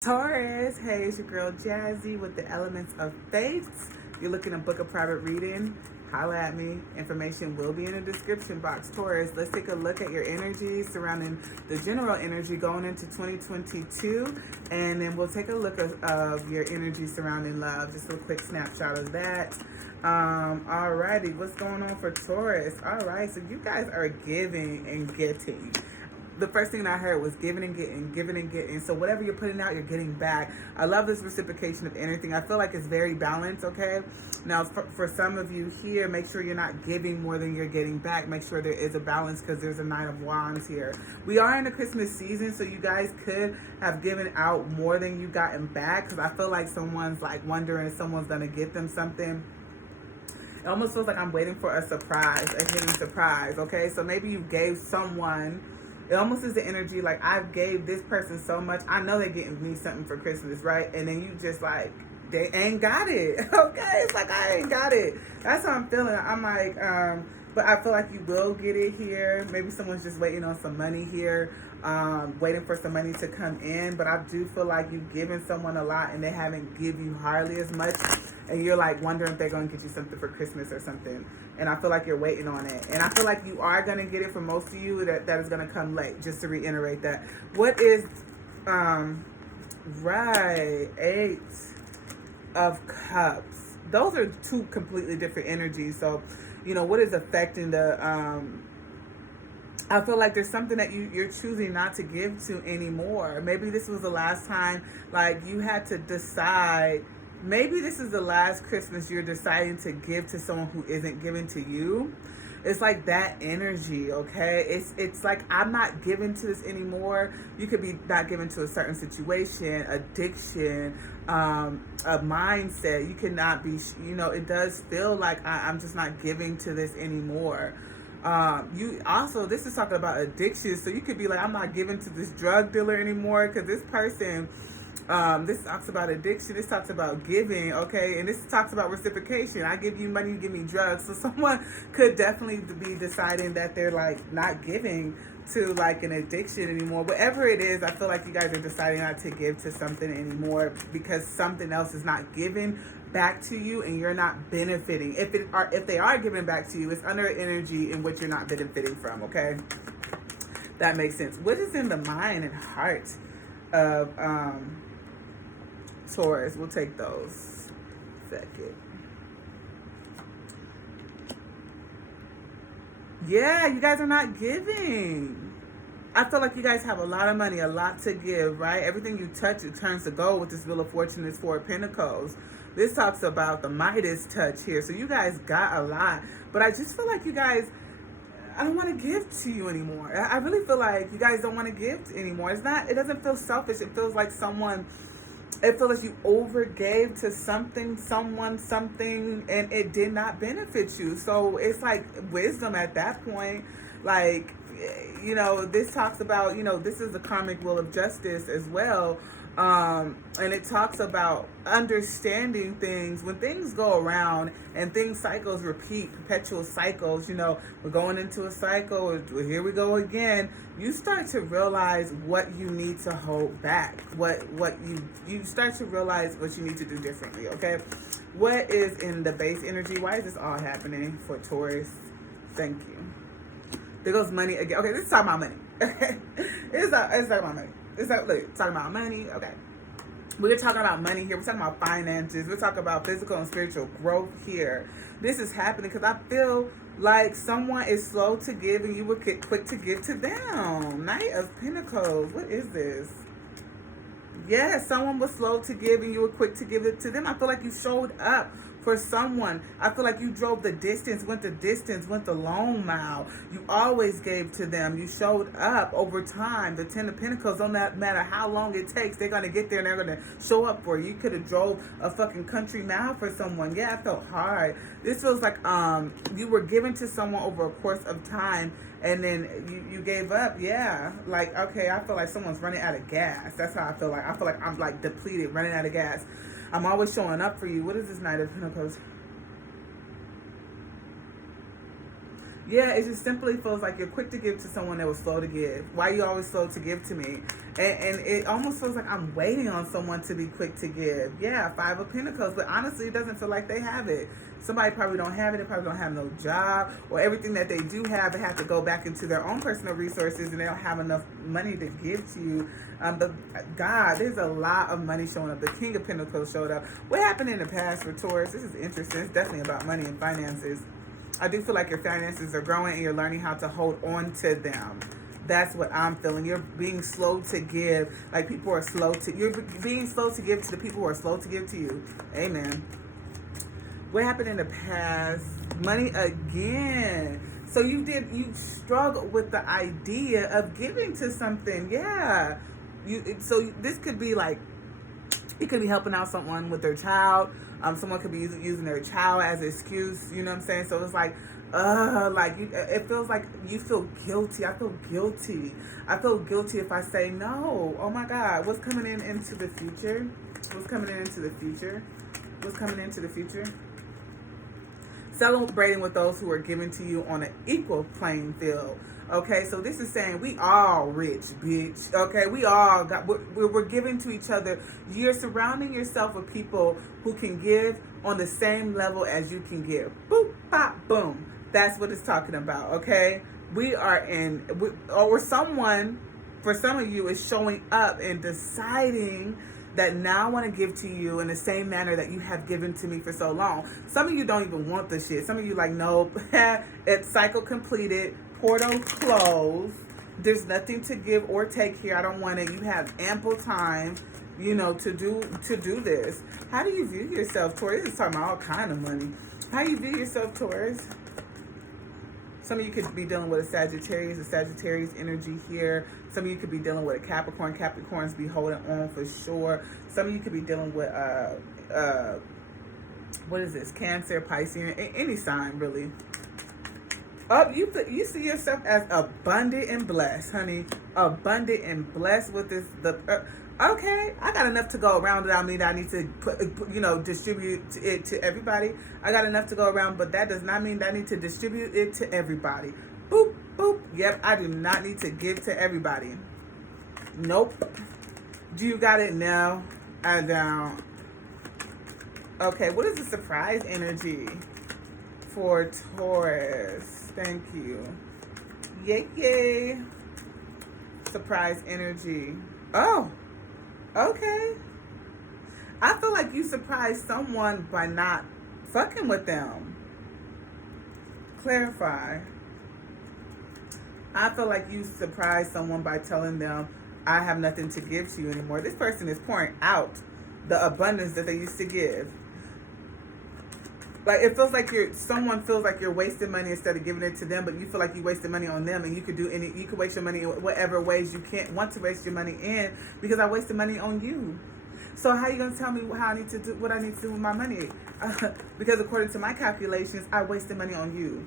Taurus, hey, it's your girl Jazzy with the elements of Fayte. You're looking to book a private reading, holla at me. Information will be in the description box. Taurus, let's take a look at your energy surrounding the general energy going into 2022, and then we'll take a look of your energy surrounding love. Just a quick snapshot of that. Alrighty, what's going on for Taurus? Alright, so you guys are giving and getting. The first thing I heard was giving and getting, giving and getting. So whatever you're putting out, you're getting back. I love this reciprocation of anything. I feel like it's very balanced, okay? Now, for some of you here, make sure you're not giving more than you're getting back. Make sure there is a balance because there's a Nine of Wands here. We are in the Christmas season, so you guys could have given out more than you gotten back because I feel like someone's like wondering if someone's going to get them something. It almost feels like I'm waiting for a surprise, a hidden surprise, okay? So maybe you gave someone... It almost is the energy like I gave this person so much. I know they're getting me something for Christmas, right? And then you just like, they ain't got it. Okay? It's like I ain't got it. That's how I'm feeling. I'm like, but I feel like you will get it here. Maybe someone's just waiting on some money here, waiting for some money to come in. But I do feel like you've given someone a lot and they haven't give you hardly as much. And you're like wondering if they're going to get you something for Christmas or something. And I feel like you're waiting on it. And I feel like you are going to get it for most of you. That is going to come late, just to reiterate that. What is, right, Eight of Cups. Those are two completely different energies. So, you know, what is affecting the, I feel like there's something that you're choosing not to give to anymore. Maybe this was the last time, like, you had to decide. Maybe this is the last Christmas you're deciding to give to someone who isn't giving to you. It's like that energy, okay? It's like, I'm not giving to this anymore. You could be not giving to a certain situation, addiction, a mindset. You cannot be, you know, it does feel like I'm just not giving to this anymore. You also, this is talking about addiction. So you could be like, I'm not giving to this drug dealer anymore because this person... this talks about addiction. This talks about giving, okay? And this talks about reciprocation. I give you money, you give me drugs. So someone could definitely be deciding that they're like not giving to like an addiction anymore. Whatever it is, I feel like you guys are deciding not to give to something anymore because something else is not given back to you and you're not benefiting. If they are giving back to you, it's under an energy in which you're not benefiting from, okay? That makes sense. What is in the mind and heart of Taurus? We'll take those. Second. Yeah, you guys are not giving. I feel like you guys have a lot of money, a lot to give, right? Everything you touch, it turns to gold with this Wheel of Fortune, this Four of Pentacles. This talks about the Midas touch here. So you guys got a lot. But I just feel like you guys, I don't want to give to you anymore. I really feel like you guys don't want to give anymore. It doesn't feel selfish. It feels like it feels like you overgave to something, someone, something, and it did not benefit you. So it's like wisdom at that point. Like, you know, this talks about, you know, this is the karmic wheel of justice as well. And it talks about understanding things when things go around and cycles repeat, perpetual cycles. You know, we're going into a cycle. Here we go again. You start to realize what you need to hold back. What you start to realize what you need to do differently. Okay, what is in the base energy? Why is this all happening for Taurus? Thank you. There goes money again. Okay, this is talking about money. It's talking about money. Talking about money. Okay. We're talking about money here. We're talking about finances. We're talking about physical and spiritual growth here. This is happening because I feel like someone is slow to give and you were quick to give to them. Knight of Pentacles. What is this? Yeah, someone was slow to give and you were quick to give it to them. I feel like you showed up for someone. I feel like you drove the distance, went the long mile. You always gave to them. You showed up over time. The Ten of Pentacles, no matter how long it takes, they're going to get there and they're going to show up for you. You could have drove a fucking country mile for someone. Yeah, it felt hard. This feels like you were given to someone over a course of time and then you gave up. Yeah, like, okay, I feel like someone's running out of gas. That's how I feel like. I feel like I'm like depleted, running out of gas. I'm always showing up for you. What is this Knight of Pentacles? Yeah, it just simply feels like you're quick to give to someone that was slow to give. Why are you always slow to give to me? And it almost feels like I'm waiting on someone to be quick to give. Yeah, Five of Pentacles, but honestly, it doesn't feel like they have it. Somebody probably don't have it. They probably don't have no job, or everything that they do have, they have to go back into their own personal resources, and they don't have enough money to give to you. But God, there's a lot of money showing up. The King of Pentacles showed up. What happened in the past for Taurus? This is interesting. It's definitely about money and finances. I do feel like your finances are growing and you're learning how to hold on to them. That's what I'm feeling. You're being slow to give. Like people are slow to, you're being slow to give to the people who are slow to give to you. Amen. What happened in the past? Money again. So you struggle with the idea of giving to something. Yeah. So this could be like, it could be helping out someone with their child. Someone could be using their child as an excuse. You know what I'm saying? So it's like, it feels like you feel guilty. I feel guilty. I feel guilty if I say no. Oh my God, what's coming into the future? What's coming into the future? What's coming into the future? Celebrating with those who are giving to you on an equal playing field. Okay, so this is saying we all rich, bitch. Okay, we all we're giving to each other. You're surrounding yourself with people who can give on the same level as you can give. Boop, pop, boom. That's what it's talking about. Okay, we are or someone, for some of you, is showing up and deciding that now I want to give to you in the same manner that you have given to me for so long. Some of you don't even want the shit. Some of you like, nope, it's cycle completed. Portal closed. There's nothing to give or take here. I don't want it. You have ample time, to do this. How do you view yourself, Taurus? This is talking about all kind of money. How do you view yourself, Taurus? Some of you could be dealing with a Sagittarius energy here. Some of you could be dealing with a Capricorn. Capricorns be holding on for sure. Some of you could be dealing with what is this? Cancer, Pisces, any sign really. You see yourself as abundant and blessed, honey. Abundant and blessed with this. Okay, I got enough to go around without me that I need to distribute it to everybody. I got enough to go around, but that does not mean that I need to distribute it to everybody. Boop, boop. Yep, I do not need to give to everybody. Nope. Do you got it? No, I don't. Okay, what is the surprise energy for Taurus? Thank you. Yay. Surprise energy. Oh, okay. I feel like you surprised someone by not fucking with them. Clarify. I feel like you surprised someone by telling them, I have nothing to give to you anymore. This person is pouring out the abundance that they used to give. Like, it feels like someone feels like you're wasting money instead of giving it to them, but you feel like you wasted money on them, and you could waste your money in whatever ways you can't want to waste your money in, because I wasted money on you. So how are you going to tell me what I need to do with my money? Because according to my calculations, I wasted money on you.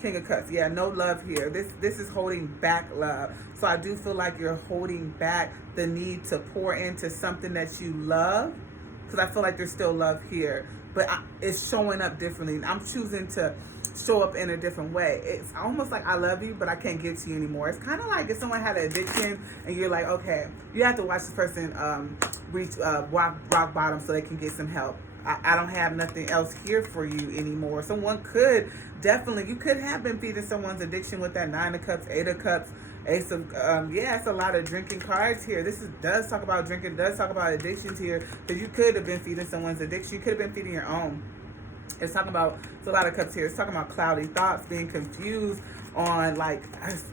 King of Cups. Yeah, no love here. This is holding back love. So I do feel like you're holding back the need to pour into something that you love, because I feel like there's still love here. But it's showing up differently. I'm choosing to show up in a different way. It's almost like I love you, but I can't give to you anymore. It's kind of like if someone had an addiction and you're like, okay, you have to watch this person reach rock bottom so they can get some help. I don't have nothing else here for you anymore. Someone could you could have been feeding someone's addiction with that 9 of Cups, 8 of Cups, Ace of, it's a lot of drinking cards here. This does talk about drinking, does talk about addictions here, because you could have been feeding someone's addiction. You could have been feeding your own. It's talking about, it's a lot of cups here. It's talking about cloudy thoughts, being confused on, like,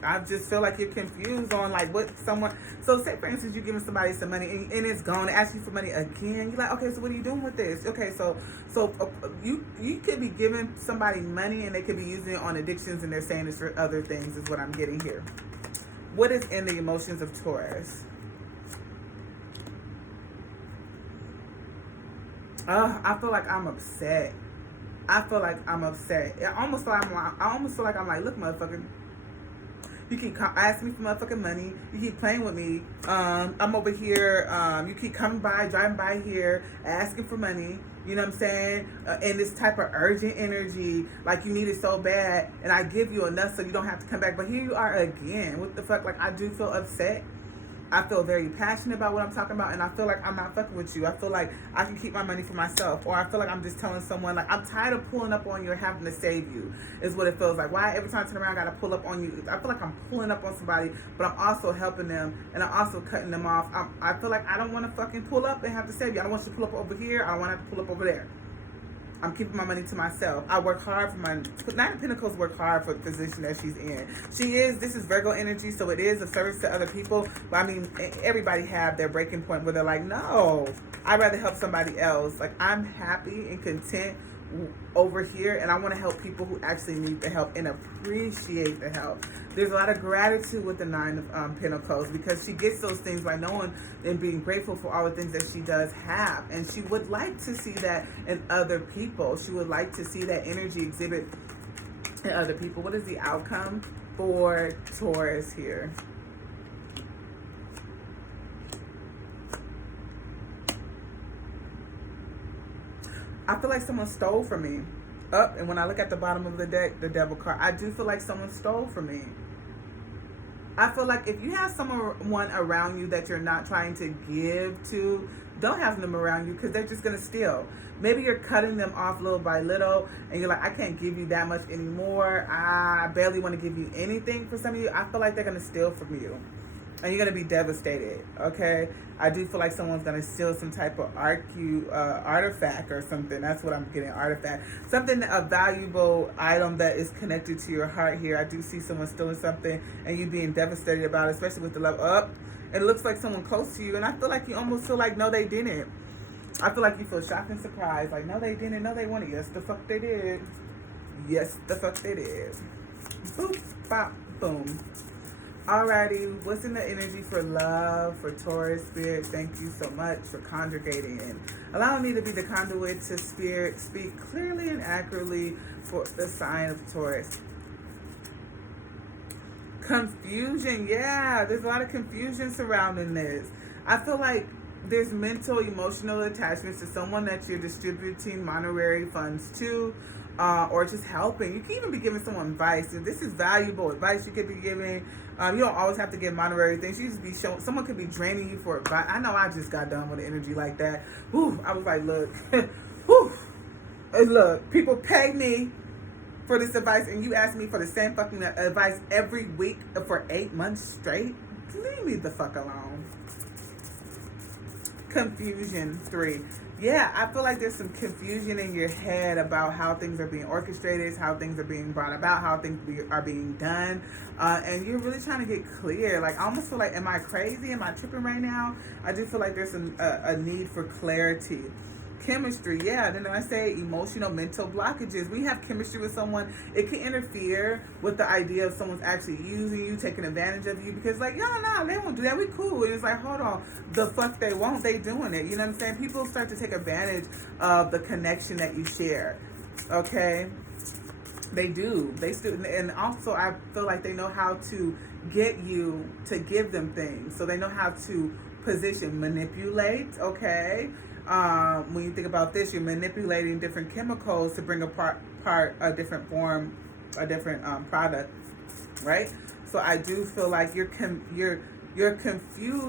I just feel like you're confused on, like, what someone, so say, for instance, you're giving somebody some money, and it's gone, they ask you for money again. You're like, okay, so what are you doing with this? Okay, so you could be giving somebody money, and they could be using it on addictions, and they're saying it's for other things, is what I'm getting here. What is in the emotions of Taurus? I feel like I'm upset. I almost feel like I'm like, look, motherfucker, You keep asking me for motherfucking money. You keep playing with me. I'm over here. You keep coming by, driving by here, asking for money. You know what I'm saying? And this type of urgent energy, like you need it so bad, and I give you enough so you don't have to come back. But here you are again. What the fuck? Like, I do feel upset. I feel very passionate about what I'm talking about, and I feel like I'm not fucking with you. I feel like I can keep my money for myself, or I feel like I'm just telling someone, like, I'm tired of pulling up on you and having to save you, is what it feels like. Why every time I turn around, I gotta pull up on you? I feel like I'm pulling up on somebody, but I'm also helping them, and I'm also cutting them off. I feel like I don't want to fucking pull up and have to save you. I don't want you to pull up over here. I don't want to have to pull up over there. I'm keeping my money to myself. I work hard for my... Nine of Pentacles work hard for the position that she's in. This is Virgo energy, so it is a service to other people. But I mean, everybody have their breaking point where they're like, no, I'd rather help somebody else. Like, I'm happy and content over here, and I want to help people who actually need the help and appreciate the help. There's a lot of gratitude with the Nine of Pentacles, because she gets those things by knowing and being grateful for all the things that she does have, and she would like to see that in other people. She would like to see that energy exhibit in other people. What is the outcome for Taurus here? I feel like someone stole from me. And when I look at the bottom of the deck, the Devil card, I do feel like someone stole from me. I feel like if you have someone around you that you're not trying to give to, don't have them around you, because they're just going to steal. Maybe you're cutting them off little by little, and you're like, I can't give you that much anymore. I barely want to give you anything for some of you. I feel like they're going to steal from you. And you're going to be devastated, okay? I do feel like someone's going to steal some type of artifact or something. That's what I'm getting, artifact. Something, a valuable item that is connected to your heart here. I do see someone stealing something and you being devastated about it, especially with the level up. And it looks like someone close to you. And I feel like you almost feel like, no, they didn't. I feel like you feel shocked and surprised. Like, no, they didn't. No, they wanted. Yes, the fuck they did. Yes, the fuck they did. Boop, bop, boom. Alrighty, what's in the energy for love, for Taurus Spirit? Thank you so much for conjugating and allowing me to be the conduit to Spirit, speak clearly and accurately for the sign of Taurus. Confusion, yeah, there's a lot of confusion surrounding this. I feel like there's mental, emotional attachments to someone that you're distributing monetary funds to, or just helping. You can even be giving someone advice. If this is valuable advice you could be giving. You don't always have to give monetary things. You just be showing. Someone could be draining you for advice. I know I just got done with an energy like that. Whew, I was like, look, whew, look, people pay me for this advice, and you ask me for the same fucking advice every week for 8 months straight. Leave me the fuck alone. Confusion 3. Yeah, I feel like there's some confusion in your head about how things are being orchestrated, how things are being brought about, how things are being done. And you're really trying to get clear. Like, I almost feel like, am I crazy? Am I tripping right now? I do feel like there's a need for clarity. Chemistry, yeah. Then I say emotional, mental blockages. We have chemistry with someone. It can interfere with the idea of someone's actually using you, taking advantage of you. Because, like, no, they won't do that. We cool. And it's like, hold on. The fuck they won't. They doing it. You know what I'm saying? People start to take advantage of the connection that you share. Okay? They do. They still. And also, I feel like they know how to get you to give them things. So they know how to position, manipulate. Okay? When you think about this, you're manipulating different chemicals to bring apart a different form, a different product, right? So I do feel like you're confused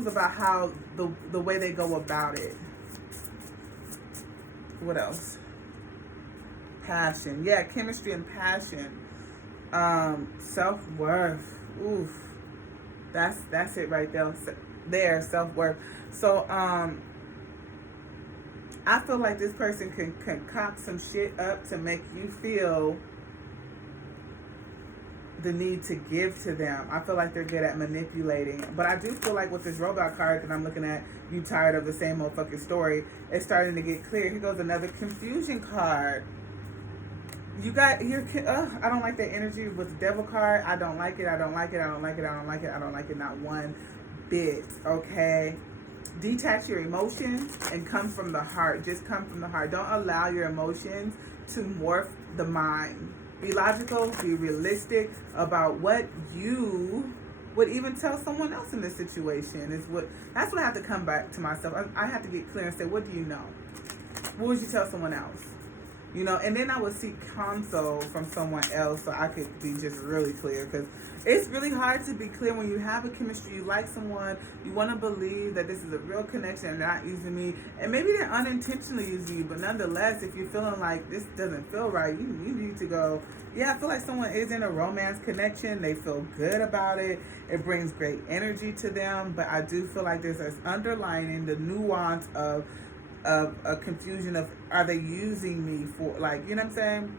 about how the way they go about it. What else? Passion, yeah, chemistry and passion. Self-worth, oof, that's it right there. There, self-worth. So I feel like this person can concoct some shit up to make you feel the need to give to them. I feel like they're good at manipulating. But I do feel like with this robot card that I'm looking at, you tired of the same old fucking story, it's starting to get clear. Here goes another confusion card. You got your, I don't like that energy with the Devil card. I don't like it. I don't like it. I don't like it. I don't like it. I don't like it. Not one bit. Okay? Detach your emotions and come from the heart. Just come from the heart. Don't allow your emotions to morph the mind. Be logical, be realistic about what you would even tell someone else in this situation. That's what I have to come back to myself. I have to get clear and say, what do you know? What would you tell someone else? You know, and then I would seek counsel from someone else so I could be just really clear, because it's really hard to be clear when you have a chemistry, you like someone, you want to believe that this is a real connection and not using me, and maybe they're unintentionally using you, but nonetheless, if you're feeling like this doesn't feel right, you need to go, yeah, I feel like someone is in a romance connection, they feel good about it, it brings great energy to them, but I do feel like there's this underlining the nuance of a confusion of, are they using me for, like, you know what I'm saying?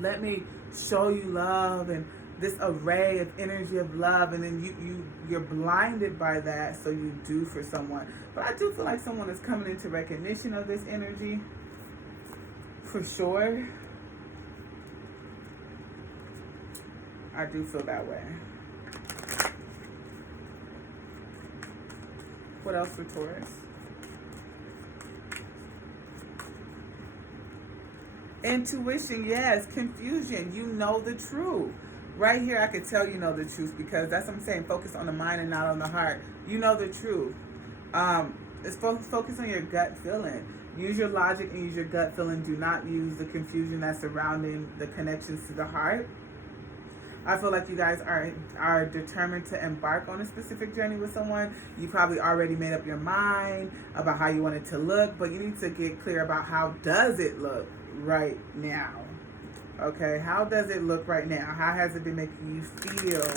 Let me show you love and this array of energy of love, and then you're blinded by that, so you do for someone. But I do feel like someone is coming into recognition of this energy, for sure. I do feel that way. What else for Taurus? Intuition, yes. Confusion, you know the truth. Right here, I could tell you know the truth, because that's what I'm saying. Focus on the mind and not on the heart. You know the truth. It's focus on your gut feeling. Use your logic and use your gut feeling. Do not use the confusion that's surrounding the connections to the heart. I feel like you guys are determined to embark on a specific journey with someone. You probably already made up your mind about how you want it to look, but you need to get clear about how does it look right now. Okay, how does it look right now? How has it been making you feel?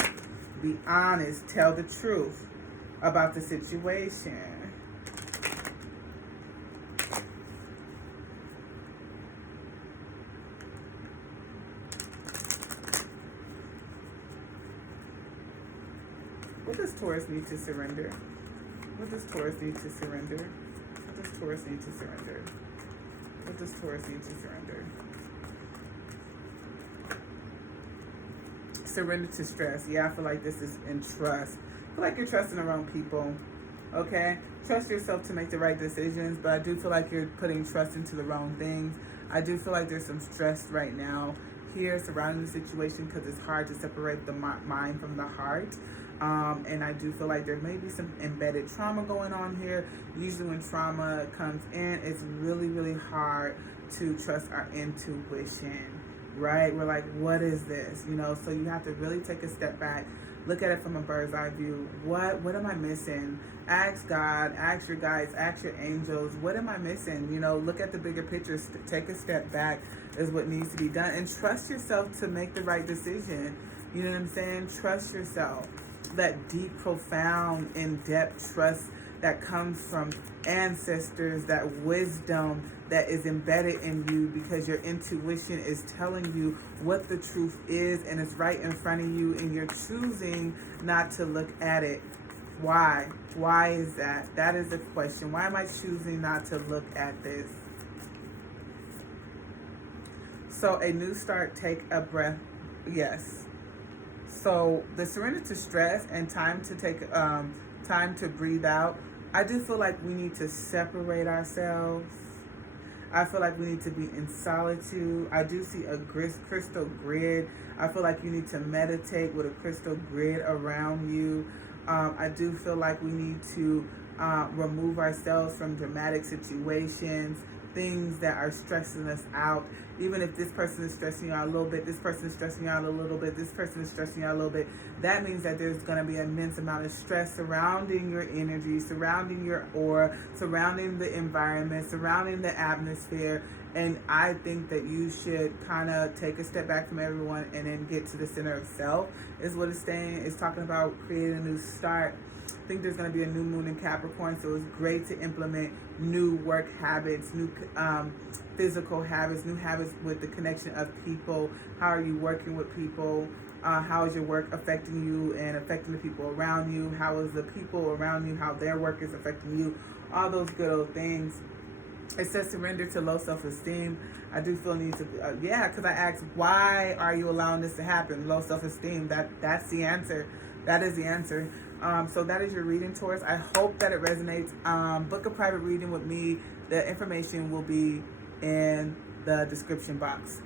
Be honest, tell the truth about the situation. What does Taurus need to surrender? What does Taurus need to surrender? What does Taurus need to surrender? What does Taurus need to surrender? Surrender to stress. Yeah, I feel like this is in trust. I feel like you're trusting the wrong people. Okay? Trust yourself to make the right decisions, but I do feel like you're putting trust into the wrong things. I do feel like there's some stress right now here surrounding the situation, because it's hard to separate the mind from the heart. And I do feel like there may be some embedded trauma going on here. Usually when trauma comes in, it's really, really hard to trust our intuition, right? We're like, what is this? You know, so you have to really take a step back, look at it from a bird's eye view. What am I missing? Ask God, ask your guides, ask your angels, what am I missing? You know, look at the bigger picture, take a step back is what needs to be done, and trust yourself to make the right decision. You know what I'm saying? Trust yourself. That deep, profound, in-depth trust that comes from ancestors, that wisdom that is embedded in you, because your intuition is telling you what the truth is, and it's right in front of you, and you're choosing not to look at it. Why? Why is that? That is the question. Why am I choosing not to look at this? So a new start, take a breath. Yes. So the surrender to stress and time to take time to breathe out. I do feel like we need to separate ourselves. I feel like we need to be in solitude. I do see a crystal grid. I feel like you need to meditate with a crystal grid around you. I do feel like we need to remove ourselves from dramatic situations, things that are stressing us out. Even if this person is stressing you out a little bit, this person is stressing you out a little bit, this person is stressing you out a little bit, that means that there's going to be an immense amount of stress surrounding your energy, surrounding your aura, surrounding the environment, surrounding the atmosphere. And I think that you should kind of take a step back from everyone and then get to the center of self, is what it's saying. It's talking about creating a new start. I think there's going to be a new moon in Capricorn, so it's great to implement new work habits, new physical habits, new habits with the connection of people. How are you working with people? How is your work affecting you and affecting the people around you? How is the people around you, how their work is affecting you? All those good old things. It says surrender to low self-esteem. I do feel need to, because I asked, why are you allowing this to happen? Low self-esteem, that's the answer. That is the answer. So that is your reading, Taurus. I hope that it resonates. Book a private reading with me. The information will be in the description box.